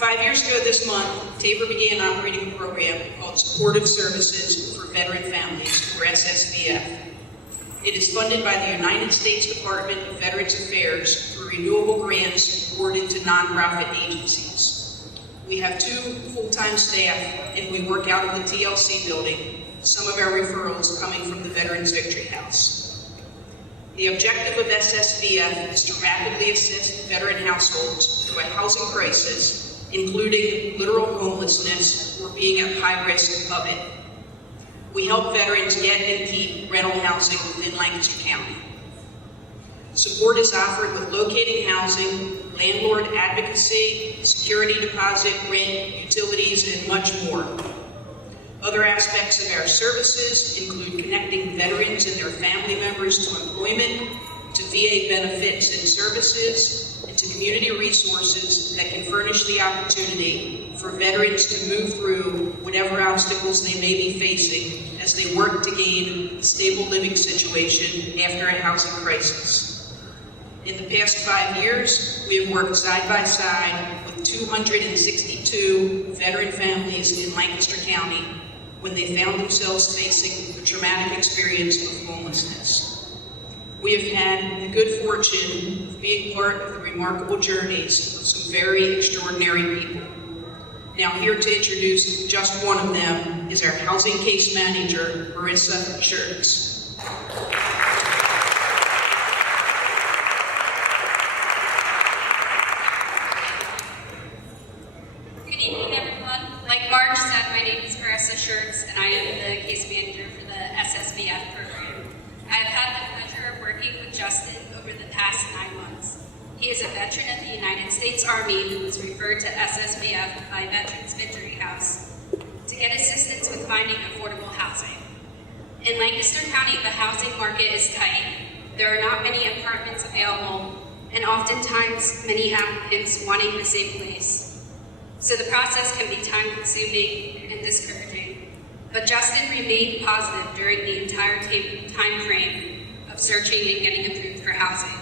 5 years ago this month, Tabor began operating a program called Supportive Services for Veteran Families, or SSVF. It is funded by the United States Department of Veterans Affairs through renewable grants awarded to nonprofit agencies. We have 2 full-time staff, and we work out of the TLC building, some of our referrals coming from the Veterans Victory House. The objective of SSVF is to rapidly assist veteran households through a housing crisis, including literal homelessness or being at high risk of it. We help veterans get and keep rental housing within Lancaster County. Support is offered with locating housing, landlord advocacy, security deposit, rent, utilities, and much more. Other aspects of our services include connecting veterans and their family members to employment, to VA benefits and services, and to community resources that can furnish the opportunity for veterans to move through whatever obstacles they may be facing as they work to gain a stable living situation after a housing crisis. In the past 5 years, we have worked side by side with 262 veteran families in Lancaster County when they found themselves facing the traumatic experience of homelessness. We have had the good fortune of being part of the remarkable journeys of some very extraordinary people. Now, here to introduce just one of them is our housing case manager, Marissa Schertz. Good evening, everyone. Like Marge said, my name is Marissa Schertz, and I am the case manager for the SSVF program. I have had the pleasure of working with Justin over the past 9 months. He is a veteran of the United States Army who was referred to SSVF by Veterans Victory House to get assistance with finding affordable housing. In Lancaster County, the housing market is tight. There are not many apartments available, and oftentimes many applicants wanting the same place. So the process can be time-consuming and discouraging. But Justin remained positive during the entire time frame of searching and getting approved for housing.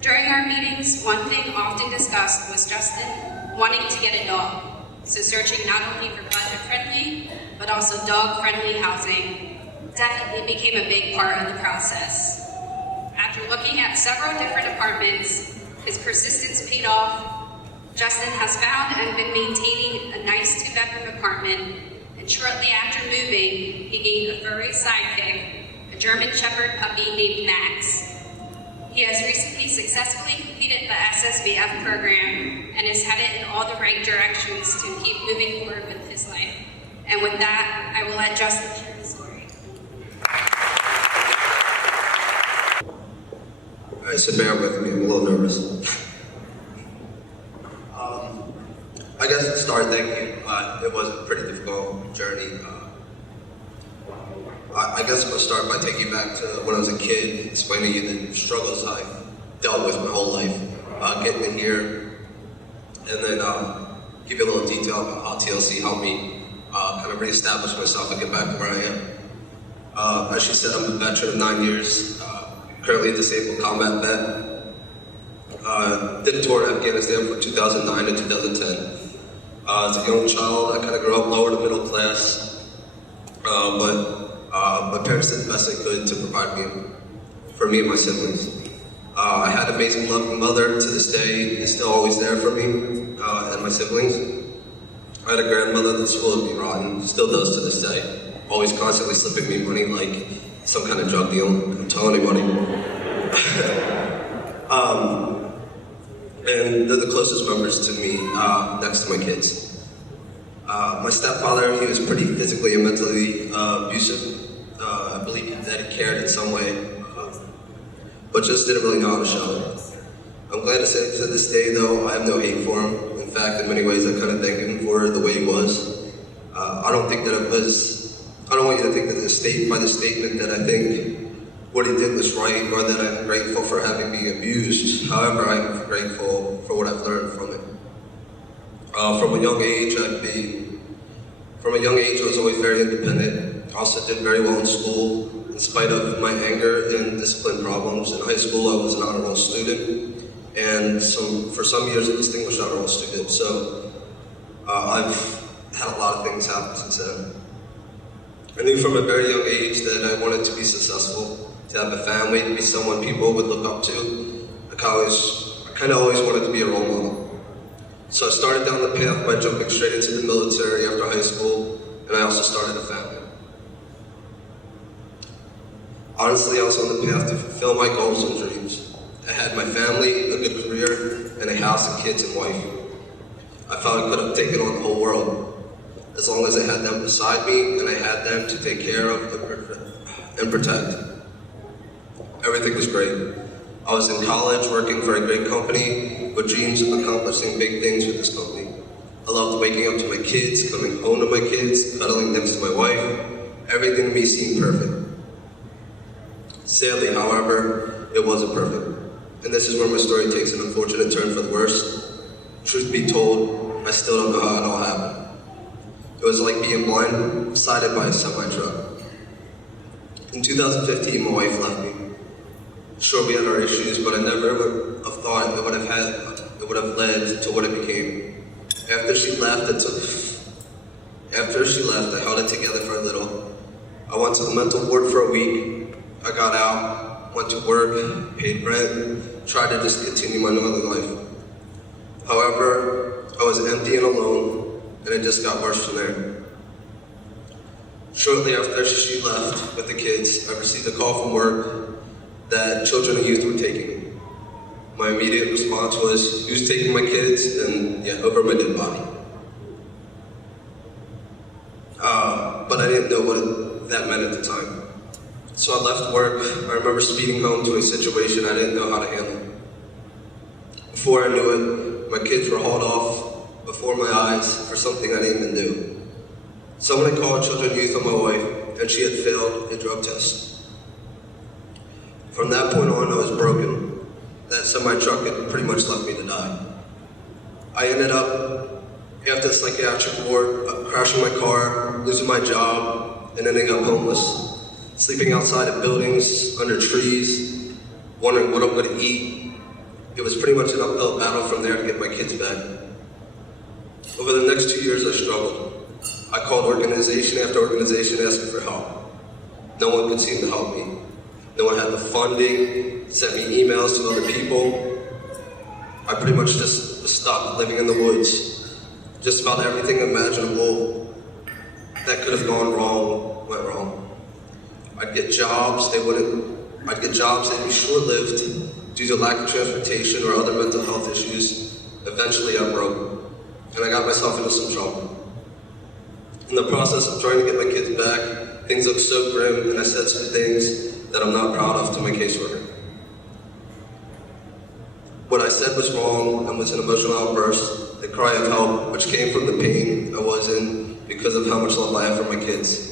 During our meetings, one thing often discussed was Justin wanting to get a dog, so searching not only for budget-friendly, but also dog-friendly housing definitely became a big part of the process. After looking at several different apartments, his persistence paid off. Justin has found and been maintaining a nice 2-bedroom apartment, and shortly after moving, he gained a furry sidekick, a German Shepherd puppy named Max. He has recently successfully completed the SSVF program and is headed in all the right directions to keep moving forward with his life. And with that, I will let Justin share his story. All right, so bear with me, I'm a little nervous. I guess to start, thank you. It was a pretty difficult journey. I guess I'm going to start by taking you back to when I was a kid, explaining to you the struggles I dealt with my whole life, getting in here, and then give you a little detail about how TLC helped me kind of reestablish myself and get back to where I am. As she said, I'm a veteran of 9 years, currently a disabled combat vet. Did a tour in Afghanistan from 2009 to 2010. As a young child, I kind of grew up lower to middle class, but my parents did the best they could to provide for me and my siblings. I had an amazing, loving mother to this day, is still always there for me and my siblings. I had a grandmother that spoiled me rotten, still does to this day, always constantly slipping me money like some kind of drug deal. Don't tell anybody. And they're the closest members to me, next to my kids. My stepfather, he was pretty physically and mentally abusive. I believe that he cared in some way, but just didn't really know how to show it. I'm glad to say to this day, though, I have no hate for him. In fact, in many ways, I kind of thank him for the way he was. I don't want you to think that by the statement that I think what he did was right, or that I'm grateful for having been abused. However, I'm grateful for what I've learned from it. From a young age, I was always very independent. Also did very well in school, in spite of my anger and discipline problems. In high school, I was an honor roll student, and for some years, a distinguished honor roll student. So I've had a lot of things happen since then. I knew from a very young age that I wanted to be successful, to have a family, to be someone people would look up to. I kind of always wanted to be a role model. So I started down the path by jumping straight into the military after high school, and I also started a family. Honestly, I was on the path to fulfill my goals and dreams. I had my family, a good career, and a house and kids and wife. I felt I could have taken on the whole world, as long as I had them beside me and I had them to take care of and protect. Everything was great. I was in college working for a great company with dreams of accomplishing big things with this company. I loved waking up to my kids, coming home to my kids, cuddling next to my wife. Everything to me seemed perfect. Sadly, however, it wasn't perfect. And this is where my story takes an unfortunate turn for the worse. Truth be told, I still don't know how it all happened. It was like being blindsided by a semi-truck. In 2015, my wife left me. Sure, we had our issues, but I never would have thought it would have led to what it became. After she left, I held it together for a little. I went to the mental ward for a week. I got out, went to work, paid rent, tried to just continue my normal life. However, I was empty and alone, and it just got worse from there. Shortly after she left with the kids, I received a call from work that children and youth were taking. My immediate response was, who's taking my kids? And yeah, over my dead body. But I didn't know what that meant at the time. So I left work. I remember speeding home to a situation I didn't know how to handle. Before I knew it, my kids were hauled off before my eyes for something I didn't even do. Someone had called children and youth on my wife, and she had failed a drug test. From that point on, I was broken. That semi-truck had pretty much left me to die. I ended up, after the psychiatric ward, crashing my car, losing my job, and ending up homeless. Sleeping outside of buildings, under trees, wondering what I'm going to eat. It was pretty much an uphill battle from there to get my kids back. Over the next 2 years, I struggled. I called organization after organization asking for help. No one could seem to help me. No one had the funding, sent me emails to other people. I pretty much just was stuck living in the woods. Just about everything imaginable that could have gone wrong, went wrong. I'd get jobs, they'd be short-lived due to lack of transportation or other mental health issues. Eventually I broke, and I got myself into some trouble. In the process of trying to get my kids back, things looked so grim, and I said some things that I'm not proud of to my caseworker. What I said was wrong and was an emotional outburst, a cry of help, which came from the pain I was in because of how much love I have for my kids.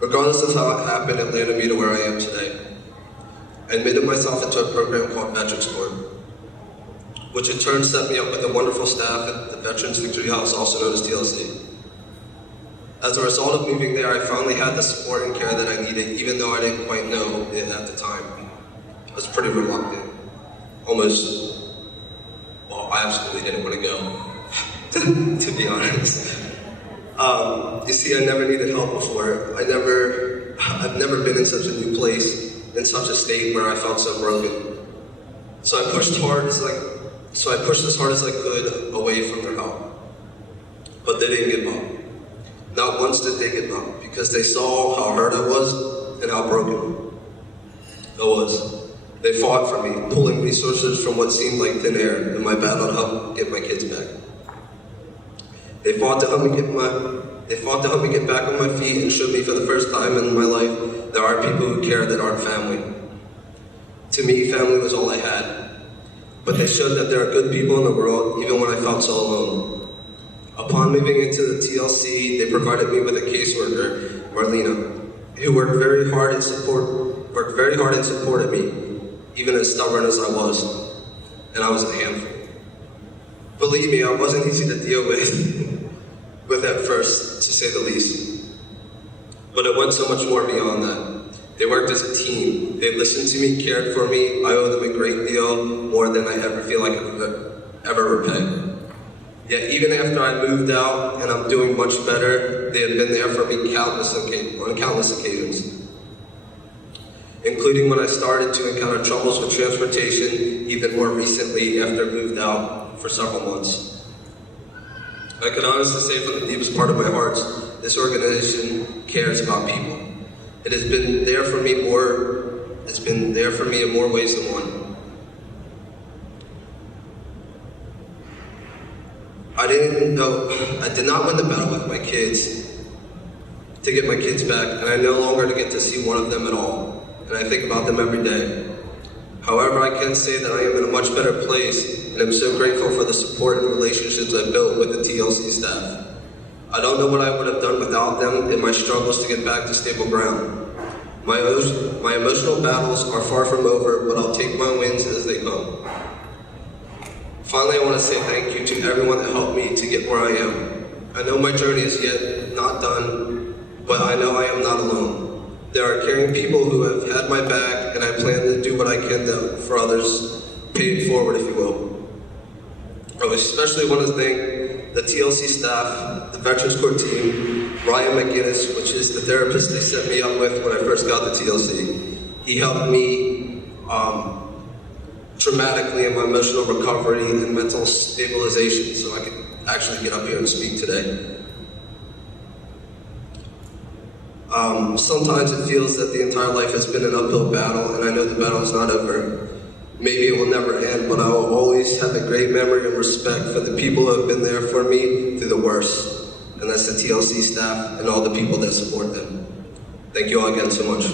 Regardless of how it happened, it landed me to where I am today. I admitted myself into a program called Veterans Court, which in turn set me up with a wonderful staff at the Veterans Victory House, also known as TLC. As a result of moving there, I finally had the support and care that I needed, even though I didn't quite know it at the time. I was pretty reluctant. I absolutely didn't want to go, to be honest. You see, I never needed help before. I've never been in such a new place, in such a state where I felt so broken. So I pushed as hard as I could away from their help. But they didn't give up. Not once did they give up, because they saw how hurt I was and how broken I was. They fought for me, pulling resources from what seemed like thin air in my battle to help get my kids back. They fought to help me get back on my feet and showed me for the first time in my life there are people who care that aren't family. To me, family was all I had. But they showed that there are good people in the world, even when I felt so alone. Upon moving into the TLC, they provided me with a caseworker, Marlena, who worked very hard and supported me, even as stubborn as I was, and I was a handful. Believe me, I wasn't easy to deal with at first, to say the least. But it went so much more beyond that. They worked as a team. They listened to me, cared for me. I owe them a great deal, more than I ever feel like I could ever repay. Yet even after I moved out and I'm doing much better, they have been there for me on countless occasions, including when I started to encounter troubles with transportation, even more recently after I moved out for several months. I can honestly say from the deepest part of my heart, this organization cares about people. It has been there for me in more ways than one. I did not win the battle with my kids to get my kids back, and I no longer get to see one of them at all, and I think about them every day. However, I can say that I am in a much better place, and I'm so grateful for the support and relationships I've built with the TLC staff. I don't know what I would have done without them in my struggles to get back to stable ground. My emotional battles are far from over, but I'll take my wins as they come. Finally, I want to say thank you to everyone that helped me to get where I am. I know my journey is yet not done, but I know I am not alone. There are caring people who have had my back, and I plan to do what I can for others, pay it forward, if you will. I especially want to thank the TLC staff, the Veterans Court team, Ryan McGinnis, which is the therapist they set me up with when I first got the TLC. He helped me dramatically in my emotional recovery and mental stabilization so I could actually get up here and speak today. Sometimes it feels that the entire life has been an uphill battle, and I know the battle is not over. Maybe it will never end, but I will always have a great memory and respect for the people who have been there for me through the worst, and that's the TLC staff and all the people that support them. Thank you all again so much.